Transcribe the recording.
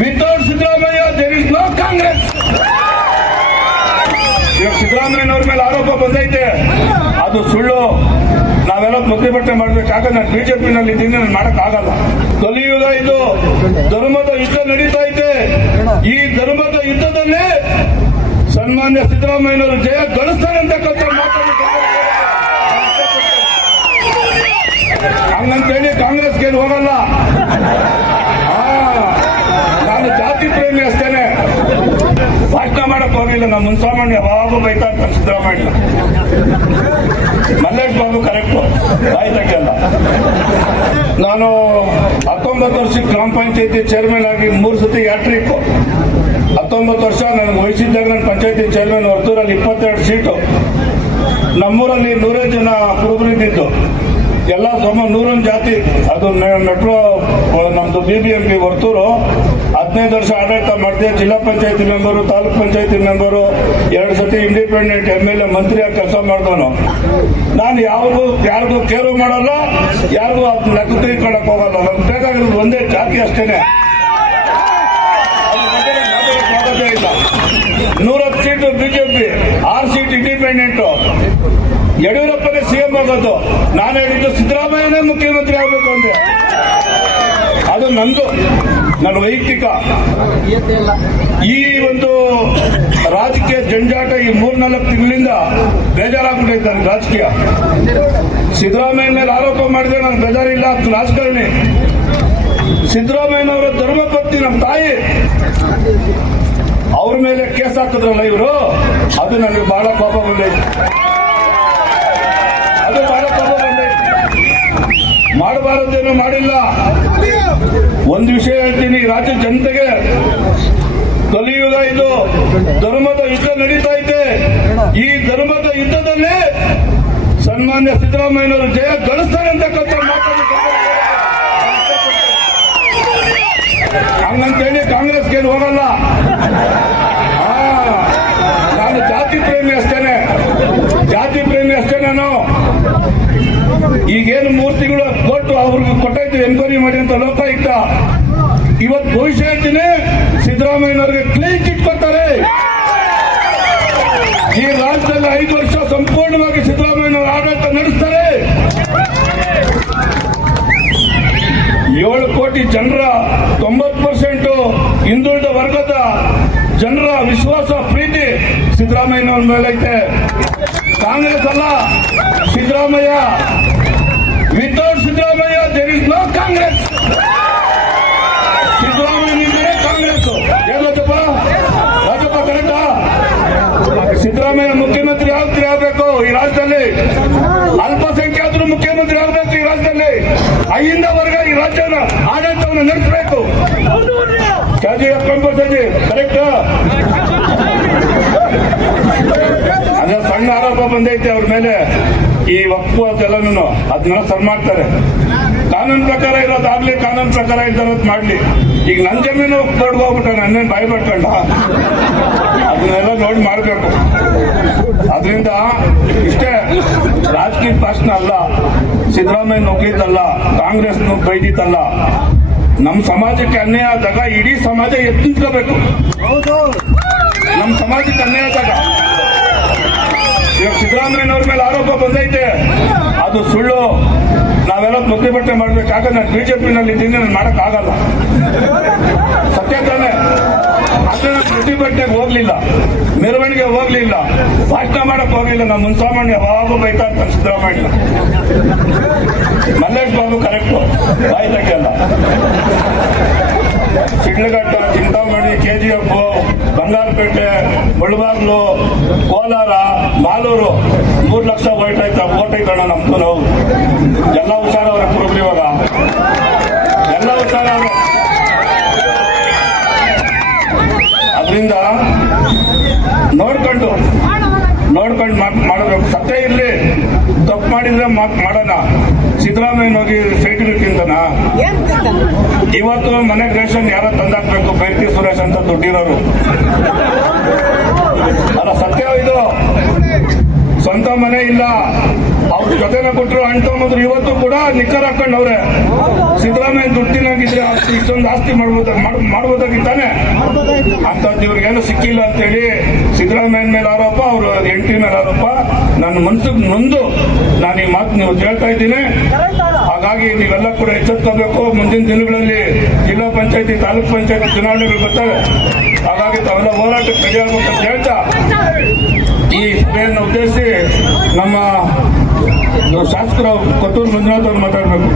Without Siddaramaiah there is no Congress. ಇವಾಗ ಸಿದ್ದರಾಮಯ್ಯನವ್ರ ಮೇಲೆ ಆರೋಪ ಬಂದೈತೆ, ಅದು ಸುಳ್ಳು. ನಾವೆಲ್ಲ ಪ್ರತಿಭಟನೆ ಮಾಡ್ಬೇಕಾಗ ನಾನು ಬಿಜೆಪಿನಲ್ಲಿ ಇದ್ದೀನಿ, ನಾನು ಮಾಡಕ್ ಆಗಲ್ಲ. ಕಲಿಯುಗ ಇದು, ಧರ್ಮದ ಯುದ್ಧ ನಡೀತಾ ಇದೆ. ಈ ಧರ್ಮದ ಯುದ್ಧದಲ್ಲಿ ಸನ್ಮಾನ್ಯ ಸಿದ್ದರಾಮಯ್ಯನವರು ಜಯ ಗಳಿಸ್ತಾರೆ ಅಂತಕ್ಕಂಥ ಮಾತಾಡಿದ್ದಾರೆ. ಹಂಗಂತೇಳಿ ಕಾಂಗ್ರೆಸ್ಗೆ ಹೋಗಲ್ಲ. ನಾನು ಜಾತಿ ಪ್ರೇಮಿ ಅಷ್ಟೇನೆ, ಭಾಷಣ ಮಾಡಕ್ ಹೋಗಿಲ್ಲ. ನಮ್ಮ ಮುನ್ಸಾಮಾನ್ಯ ಯಾವಾಗ ಬೈತಾ ಇರ್ತಾರೆ ಸಿದ್ದರಾಮಯ್ಯ. ಮಲ್ಲೇಶ್ ಬಾಬು ಕರೆಕ್ಟು, ಬಾಯಿ ತೆಗೆಯಲ್ಲ. ನಾನು 19 ವರ್ಷಕ್ಕೆ ಗ್ರಾಮ ಪಂಚಾಯತಿ ಚೇರ್ಮನ್ ಆಗಿ 3 ಸತಿ ಹ್ಯಾಟ್ರಿಕ್. 19 ವರ್ಷ ನನಗೆ ವಹಿಸಿದ್ದಾಗ ನನ್ನ ಪಂಚಾಯತಿ ಚೇರ್ಮನ್ ವರ್ತೂರಲ್ಲಿ 22 ಸೀಟು. ನಮ್ಮೂರಲ್ಲಿ 100 ಜನ ಕುರುಬರಿದ್ದು, ಎಲ್ಲ 101 ಜಾತಿ. ಅದು ಮೆಟ್ರೋ ನಮ್ದು BBMP ವರ್ತೂರು. 15 ವರ್ಷ ಆಡಳಿತ ಮಾಡಿದೆ. ಜಿಲ್ಲಾ ಪಂಚಾಯತಿ ಮೆಂಬರು, ತಾಲೂಕ್ ಪಂಚಾಯತಿ ಮೆಂಬರು, 2 ಸತಿ ಇಂಡಿಪೆಂಡೆಂಟ್ MLA ಮಂತ್ರಿಯಾಗಿ ಕೆಲಸ ಮಾಡಿದವನು. ನಾನು ಯಾರಿಗೂ ಕೇರು ಮಾಡಲ್ಲ, ಯಾರಿಗೂ ಅದು ಲೆಕ್ಕ ತಿಳ್ಕೊಳಕ್ ಹೋಗಲ್ಲ. ನಮ್ಗೆ ಬೇಕಾಗಿರೋದು ಒಂದೇ ಜಾತಿ ಅಷ್ಟೇನೆ. 110 ಸೀಟು ಬಿಜೆಪಿ, 6 ಸೀಟ್ ಇಂಡಿಪೆಂಡೆಂಟ್. ಯಡಿಯೂರಪ್ಪನೇ CM ಆಗೋದು. ನಾನು ಹೇಳಿದ್ದು ಸಿದ್ದರಾಮಯ್ಯನೇ ಮುಖ್ಯಮಂತ್ರಿ ಆಗಬೇಕು ಅಂದೆ. ಅದು ನಂದು, ನನ್ನ ವೈಯಕ್ತಿಕ. ಈ ಒಂದು ರಾಜಕೀಯ ಜಂಜಾಟ ಈ 3-4 ತಿಂಗಳಿಂದ ಬೇಜಾರಾಗ್ಬಿಟ್ಟೈತೆ ನನಗೆ. ರಾಜಕೀಯ ಸಿದ್ದರಾಮಯ್ಯ ಮೇಲೆ ಆರೋಪ ಮಾಡಿದ್ರೆ ನನಗೆ ಬೇಜಾರಿಲ್ಲ. ರಾಜಕಾರಣಿ ಸಿದ್ದರಾಮಯ್ಯನವರ ಧರ್ಮಪತ್ನಿ ನಮ್ಮ ತಾಯಿ, ಅವ್ರ ಮೇಲೆ ಕೇಸ್ ಹಾಕಿದ್ರಲ್ಲ ಇವರು, ಅದು ನನಗೆ ಬಹಳ ಕೋಪ ಬಂದೈತೆ. ಮಾಡಬಾರದೇನು ಮಾಡಿಲ್ಲ. ಒಂದು ವಿಷಯ ಹೇಳ್ತೀನಿ ರಾಜ್ಯ ಜನತೆಗೆ, ಕಲಿಯುಗ ಇದು, ಧರ್ಮದ ಯುದ್ಧ ನಡೀತಾ ಇದೆ. ಈ ಧರ್ಮದ ಯುದ್ಧದಲ್ಲಿ ಸನ್ಮಾನ್ಯ ಸಿದ್ದರಾಮಯ್ಯನವರು ಜಯ ಗಳಿಸ್ತಾರೆ ಅಂತಕ್ಕಂಥ ಮಾತಾಡಿದ್ದಾರೆ. ಹಂಗಂತೇಳಿ ಕಾಂಗ್ರೆಸ್ಗೆ ಹೋಗಲ್ಲ. ನಾನು ಜಾತಿ ಪ್ರೇಮಿ ಅಷ್ಟೇನೆ, ಜಾತಿ ಪ್ರೇಮಿ ಅಷ್ಟೇ. ನಾನು ಈಗೇನು 3 ತಿಂಗಳು ಕೊಟ್ಟು ಅವ್ರಿಗೆ ಕೊಟ್ಟೈತಿ ಎನ್ಕ್ವೈರಿ ಮಾಡಿ ಅಂತ ಲೋಕಾಯುಕ್ತ. ಇವತ್ತು ಭವಿಷ್ಯ ಹೇಳ್ತೀನಿ, ಸಿದ್ದರಾಮಯ್ಯನವ್ರಿಗೆ ಕ್ಲೀನ್ ಚಿಟ್ ಕೊಡ್ತಾರೆ. ಈ ರಾಜ್ಯದಲ್ಲಿ 5 ವರ್ಷ ಸಂಪೂರ್ಣವಾಗಿ ಸಿದ್ದರಾಮಯ್ಯನವರು ಆಡಳಿತ ನಡೆಸ್ತಾರೆ. 7 ಕೋಟಿ ಜನರ 90% ಹಿಂದುಳಿದ ವರ್ಗದ ಜನರ ವಿಶ್ವಾಸ, ಪ್ರೀತಿ ಸಿದ್ದರಾಮಯ್ಯನವ್ರ ಮೇಲೈತೆ. ಕಾಂಗ್ರೆಸ್ ಅಲ್ಲ, Siddaramaiah. Without Siddaramaiah there is no Congress. ಸಿದ್ದರಾಮಯ್ಯನಿಂದಲೇ ಕಾಂಗ್ರೆಸ್. ಹೇಳಪ್ಪ ರಾಜಪ್ಪ, ಕರೆಕ್ಟಾ? ಸಿದ್ದರಾಮಯ್ಯ ಮುಖ್ಯಮಂತ್ರಿ ಆಗಬೇಕು ಈ ರಾಜ್ಯದಲ್ಲಿ. ಅಲ್ಪಸಂಖ್ಯಾತರು ಮುಖ್ಯಮಂತ್ರಿ ಆಗಬೇಕು ಈ ರಾಜ್ಯದಲ್ಲಿ. ಅಹಿಂದ ವರ್ಗ ಈ ರಾಜ್ಯದ ಆಡಳಿತವನ್ನು ನಡೆಸಬೇಕು. KGF ಕಂಪಲ್ಸರಿ, ಕರೆಕ್ಟಾ? ಅದೇ ಸಣ್ಣ ಆರೋಪ ಬಂದೈತೆ ಅವ್ರ ಮೇಲೆ, ಈ ವಕ್ಫು ಅದೆಲ್ಲನೂ ಅದನ್ನೆಲ್ಲ ಸರ್ ಮಾಡ್ತಾರೆ. ಕಾನೂನು ಪ್ರಕಾರ ಇರೋದಾಗ್ಲಿ, ಕಾನೂನು ಪ್ರಕಾರ ಇರೋದು ಮಾಡ್ಲಿ. ಈಗ ನನ್ನ ಜಮೀನು ದೊಡ್ಡಗೋಗ್ಬಿಟ್ಟ, ನನ್ನೇನು ಭಯ ಪಡ್ಕೊಂಡ, ಅದನ್ನೆಲ್ಲ ನೋಡಿ ಮಾಡ್ಬೇಕು. ಅದರಿಂದ ಇಷ್ಟೇ, ರಾಜಕೀಯ ಭಾಷಣ ಅಲ್ಲ, ಸಿದ್ದರಾಮಯ್ಯ ನುಗ್ಗಿದ್ದಲ್ಲ, ಕಾಂಗ್ರೆಸ್ ಬೈದಿದ್ದಲ್ಲ. ನಮ್ಮ ಸಮಾಜಕ್ಕೆ ಅನ್ಯಾಯ ಆದಾಗ ಇಡೀ ಸಮಾಜ ಎತ್ತಿಂತ್ಕೋಬೇಕು. ನಮ್ಮ ಸಮಾಜಕ್ಕೆ ಅನ್ಯಾಯ ಆದಾಗ ಇವಾಗ ಸಿದ್ದರಾಮಯ್ಯನವ್ರ ಮೇಲೆ ಆರೋಪ ಬಂದೈತೆ, ಅದು ಸುಳ್ಳು. ನಾವೆಲ್ಲ ಪ್ರತಿಭಟನೆ ಮಾಡ್ಬೇಕಾಗ ನಾನು ಬಿಜೆಪಿನಲ್ಲಿ ಇದ್ದೀನಿ, ನಾನು ಮಾಡಕ್ ಆಗಲ್ಲ. ಸತ್ಯ ತಾನೆ. ಆದ್ರೆ ನಾನು ಪ್ರತಿಭಟನೆಗೆ ಹೋಗ್ಲಿಲ್ಲ, ಮೆರವಣಿಗೆ ಹೋಗ್ಲಿಲ್ಲ, ಭಾಷಣ ಮಾಡಕ್ ಹೋಗಿಲ್ಲ. ನಮ್ಮ ಮುನ್ಸಾಮಾನ್ಯ ಯಾವಾಗ ಬೈತಾ ಇರ್ತಾರೆ ಸಿದ್ದರಾಮಯ್ಯ. ಮಲ್ಲೇಶ್ ಬಾಬು ಕರೆಕ್ಟು, ಬಾಯಿ ತೆಗೆಯಲ್ಲ. ಶಿಡ್ಲಘಟ್ಟ, ಚಿಂತಾಮಣಿ, KGF, ಬಂಗಾರಪೇಟೆ, ಮುಳಬಾಗ್ಲು, ಕೋಲಾರ, ಮಾಲೂರು 3 ಲಕ್ಷ ಓಟ್ ಐತಣ್ಣ ನಮ್ದು. ನಾವು ಎಲ್ಲ ಹುಷಾರವ್ರೆ ಕುರುಬ್ರು, ಇವಾಗ ಎಲ್ಲ ಹುಷಾರವ್ರೆ. ಅದರಿಂದ ನೋಡ್ಕೊಂಡು ಮಾಡಬೇಕು. ಸತ್ಯ ಇರ್ಲಿ, ತಪ್ಪು ಮಾಡಿದ್ರೆ ಮಾಡೋಣ. ಸಿದ್ದರಾಮಯ್ಯ ಹೋಗಿ ಸೈಟ್ಗಿಂತನ ಇವತ್ತು ಮನೆಗೆ ರೇಷನ್ ಯಾರೋ ತಂದಾಕ್ಬೇಕು, ಬೇರ್ತಿ ಸುರೇಶ್ ಅಂತ ದುಡ್ಡಿರೋರು ಅಲ್ಲ. ಸತ್ಯ ಇದು. ಸ್ವಂತ ಮನೆ ಇಲ್ಲ, ಅವ್ರ ಜೊತೆನ ಕೊಟ್ಟರು ಅಣ್ಣ ತಮ್ಮಂದ್ರು ಇವತ್ತು ಕೂಡ ನಿಕ್ಕರ್ ಹಾಕೊಂಡವ್ರೆ. ಸಿದ್ದರಾಮಯ್ಯ ದುಡ್ಡಿನಾಗಿದ್ರೆ ಇಷ್ಟೊಂದು ಆಸ್ತಿ ಮಾಡ್ಬೋದಾಗಿತ್ತಾನೆ. ಅಂತದ್ದು ಇವ್ರಿಗೇನು ಸಿಕ್ಕಿಲ್ಲ ಅಂತೇಳಿ ಸಿದ್ದರಾಮಯ್ಯ ಮೇಲೆ ಆರೋಪ, ಅವರು ಹೆಂಡತಿ ಮೇಲೆ ಆರೋಪ. ನನ್ನ ಮನಸ್ಸಿಗೆ ನೊಂದು ನಾನು ಈ ಮಾತು ನೀವು ಹೇಳ್ತಾ ಇದ್ದೀನಿ. ಹಾಗಾಗಿ ನೀವೆಲ್ಲ ಕೂಡ ಎಚ್ಚೆತ್ಕೋಬೇಕು. ಮುಂದಿನ ದಿನಗಳಲ್ಲಿ ಜಿಲ್ಲಾ ಪಂಚಾಯತಿ, ತಾಲೂಕ್ ಪಂಚಾಯತಿ ಚುನಾವಣೆಗಳು ಬರ್ತವೆ. ಹಾಗಾಗಿ ತಾವೆಲ್ಲ ಹೋರಾಟಕ್ಕೆ ರೆಡಿಯಾಗಬೇಕಂತ ಹೇಳ್ತಾ ಈ ಸಭೆಯನ್ನು ಉದ್ದೇಶಿಸಿ ನಮ್ಮ ಶಾಸಕರು ಕೊತ್ತೂರು ಮಂಜುನಾಥ್ ಅವರು ಮಾತಾಡಬೇಕು.